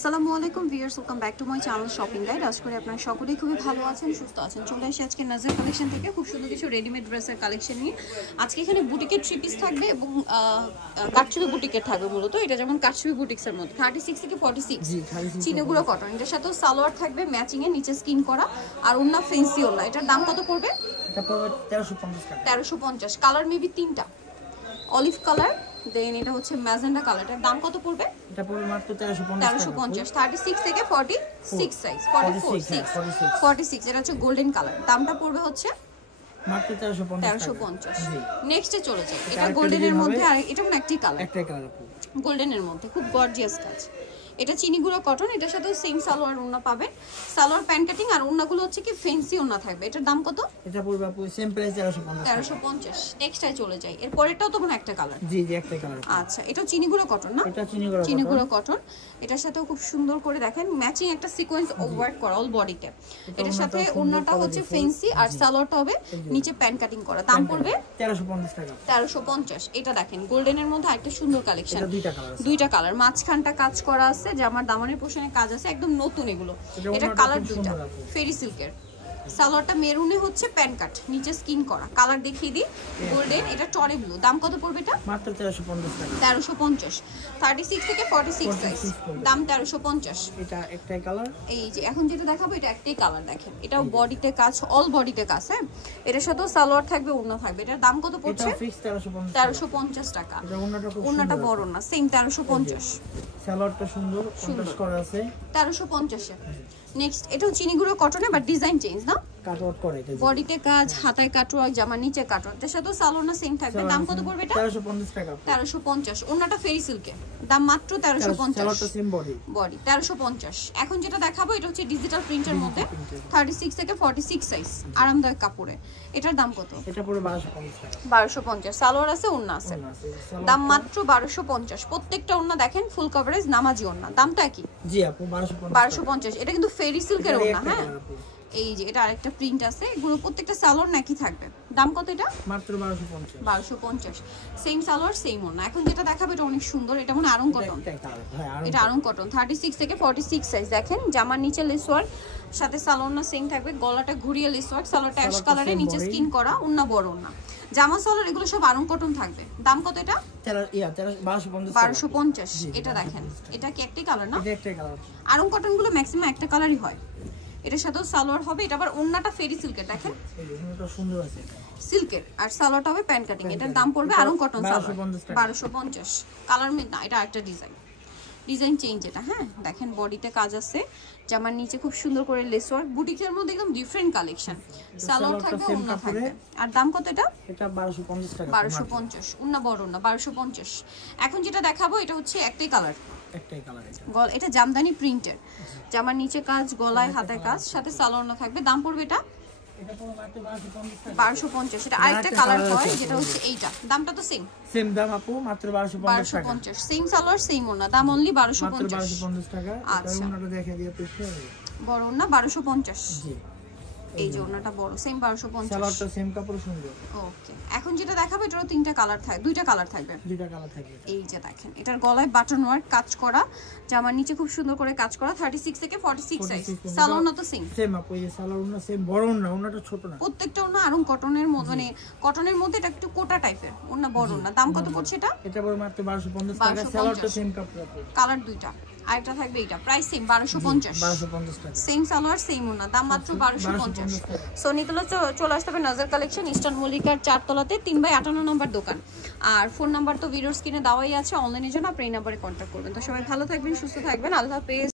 আসসালামু আলাইকুম viewers, welcome back to my channel shopping guide. আশা করি আপনারা সকলেই খুবই ভালো আছেন, সুস্থ আছেন। চলে আসি আজকে নাজার কালেকশন থেকে খুব সুন্দর কিছু রেডিমেড ড্রেসের কালেকশন নিয়ে। আজকে এখানে বুটিকের থ্রি পিস থাকবে এবং কাটছবি বুটিকের থাকবে। মূলত এটা যেমন কাটছবি বুটিক্সের মধ্যে 36 থেকে 46 চিনেগুলো কটন। এটার সাথে সালোয়ার থাকবে ম্যাচিং এর, নিচে স্কিন করা, আর ওন্না ফেন্সি ওন্না। এটার দাম কত পড়বে? এটা পড়বে 1350 টাকা। 1350। কালার মেবি তিনটা, অলিভ কালার, দেন এটা হচ্ছে ম্যাজেন্ডা কালার। এটার দাম কত পড়বে? এটা পড়বে মাত্র 1350 টাকা। 1350 36 থেকে 46 সাইজ, 46। এটা হচ্ছে গোল্ডেন কালার। দামটা পড়বে হচ্ছে মাত্র 1350। নেক্সটে চলে যাই। এটা গোল্ডেনের মধ্যে, আর এটা কোন একটি কালার, একটাই কালার গোল্ডেনের মধ্যে খুব গর্জিয়াস কাজ। এটা চিনিগুলো কটন। এটার সাথে সেম সালোয়ার ওন্না পাবেন, সালোয়ার প্যান্ট কাটিং, আর ওন্নাগুলো হচ্ছে কি ফেন্সি ওন্না থাকবে। এটার দাম কত? এটা পড়বে আপু সেম প্রাইস 1350। 1350। নেক্সটে চলে যাই। এর পরেরটাও তো কোন একটা কালার। জি একটাই কালার। আচ্ছা, এটা চিনিগুলো কটন না? এটা চিনিগুলো কটন। এটার সাথেও খুব সুন্দর করে দেখেন ম্যাচিং একটা সিকোয়েন্স ওয়ার্ক করা অল বডিতে। এটার সাথে ওন্নাটা হচ্ছে ফেন্সি, আর সালোয়ারটা হবে নিচে প্যান্ট কাটিং করা। দাম পড়বে 1350 টাকা। 1350। এটা দেখেন গোল্ডেনের মধ্যে আরেকটা সুন্দর কালেকশন। এটা দুইটা কালার, মাঝখানটা কাজ করা আছে, জামার দামানের পোশনে কাজ আছে, একদম নতুন এগুলো। এটা কালার দুইটা, ফেরি সিল্কের। সালোয়ারটা মেরুনে হচ্ছে প্যান্ট কাট, নিচে স্কিন করা। কালার দেখিয়ে দিই, গোল্ডেন, এটা টরে ব্লু। দাম কত পড়বে এটা? মাত্র 1350 টাকা। 1350। 36 থেকে 46 সাইজ, দাম 1350। এটা একটাই কালার। এই যে এখন যেটা দেখাবো এটা একটাই কালার। দেখেন এটাও বডিতে কাজ, অল বডিতে কাজ। হ্যাঁ, এটার সাথে সালোয়ার থাকবে, ওড়না থাকবে। এটার দাম কত পড়ছে? এটা ফিক্স 1350 টাকা। এটা ওড়নাটা বড় না, সেম 1350। সালোয়ারটা সুন্দর কন্ট্রাস্ট করা আছে, 1350 এ। নেক্সট এটাও চিনিগুলো কটনে, বাট ডিজাইন চেঞ্জ না, কাটওয়ার্ক করে এটা। বডিতে কাজ, হাতায় কাটওয়ার্ক, জামার নিচে কাটওয়ার্ক। এর সাথে সালোয়ার সেম থাকবে। দাম কত পড়বে এটা? 1350 টাকা। 1350। ওড়নাটা ফেরি সিল্কে, দাম মাত্র 1350। সালোয়ারটা সেম বডি 1350। এখন যেটা দেখাবো এটা হচ্ছে ডিজিটাল প্রিন্টের মধ্যে 36 থেকে 46 সাইজ, আরামদায়ক কাপড়ে। এটার দাম কত? এটা পড়বে 1250 টাকা। 1250। সালোয়ার আছে, ওড়না আছে, দাম মাত্র 1250। প্রত্যেকটা ওড়না দেখেন ফুল কভারেজ, নামাজি ওড়না। দামটা কি? জি আপু 1250। এটা কিন্তু ফেরি সিল্কের ওড়না। হ্যাঁ, এই যে এটা আরেকটা প্রিন্ট আছে। এগুলো প্রত্যেকটা সালোয়ার নাকি থাকবে। দাম কত এটা? মাত্র 1250। 1250। সেম সালোয়ার সেম ওড়না। এখন যেটা দেখাবো এটা অনেক সুন্দর। এটা মনে আরং কটন। এটা আরং কটন, 36 থেকে 46 সাইজ। দেখেন জামার নিচে লেস ওয়ার্ক, সাথে সালোয়ারটা সেম থাকবে, গলাটা ঘুরিয়ে লেস ওয়ার্ক, সালোয়ারটা অ্যাশ কালারে, নিচে স্কিন করা, ওড়না বড় ওড়না। জামা সালোয়ার এগুলো সব আরং কটন থাকবে। দাম কত এটা? 1250। এটা দেখেন, এটা কি একটাই কালার না? এটা একটাই কালার। আরং কটন গুলো ম্যাক্সিমাম একটা কালারই হয়। এটার সাথেও সালোয়ার হবে। এটা আবার ওন্নাটা ফেরি সিল্কের। দেখেন এটা সুন্দর আছে, সিল্কের, আর সালোয়ারটা হবে প্যান্ট কাটিং। এটার দাম পড়বে আরং কটন সালোয়ার 1250। কালার না, এটা আরেকটা ডিজাইন চেঞ্জ এটা। হ্যাঁ, দেখেন বডিতে কাজ আছে, জামার নিচে খুব সুন্দর করে লেস ওয়ার্ক। বুটিকের মধ্যে একদম ডিফারেন্ট কালেকশন। সালোয়ার থাকবে, ওন্না থাকবে। আর দাম কত এটা? এটা 1250 টাকা। 1250। ওন্না বড় ওন্না, 1250। এখন যেটা দেখাবো এটা হচ্ছে একটাই কালার। এটা জামদানি প্রিন্টের, জামার নিচে কাজ, গলায় হাতায় কাজ, সাথে সালোয়ার থাকবে। দাম পড়বে এটা 1250। এটা আরেকটা কালার হয় যেটা হচ্ছে এইটা। দামটা তো সেম দাম আপু, মাত্র 1250। সেম সালোয়ার সেম ওড়না, দাম অনলি 1250 টাকা। আচ্ছা, ওড়নাটা দেখে দিয়ে পিছে বড় ওড়না 1250। জি, এই যে ওড়নাটা বড়, সেম 1250। সালোয়ারটা সেম কাপড়, সুন্দর। ওকে, এখন যেটা দেখাবো এটারও দুইটা কালার থাকবে। এই যে দেখেন এটার গলায় বাটন ওয়ার্ক কাজ করা, জামার নিচে খুব সুন্দর করে কাজ করা, 36 থেকে 46 সাইজ। সালোয়ারটা তো সেম আপু, এই সালোয়ারটা সেম, বড় ওড়না, ওড়নাটা ছোট না। প্রত্যেকটা ওড়না আরং কটনের মধ্যে, মানে কটনের মধ্যে এটা একটু কোটা টাইপের ওড়না, বড় ওড়না। দাম কত পড়ছে এটা? এটা পড়বে মাত্র 1250 টাকা। সালোয়ারটা সেম কাপড় আপু, কালার দুইটা। আরেকটা থাকবে এটা, প্রাইস সেম 1250 টাকা। সেম সালোয়ার সেম ওড়না, দাম মাত্র 1250। সো নিতলা চলে আসতে হবে নাজার কালেকশন, ইস্টার্ন মল্লিকার 4 তলাতে 3/58 নম্বর দোকান। আর ফোন নাম্বার তো ভিডিওর স্ক্রিনে দেওয়াই আছে, অনলাইনের জন্য আপনি এই নাম্বারে কন্ট্যাক্ট করবেন। তো সবাই ভালো থাকবেন, সুস্থ থাকবেন, আল্লাহ হাফেজ।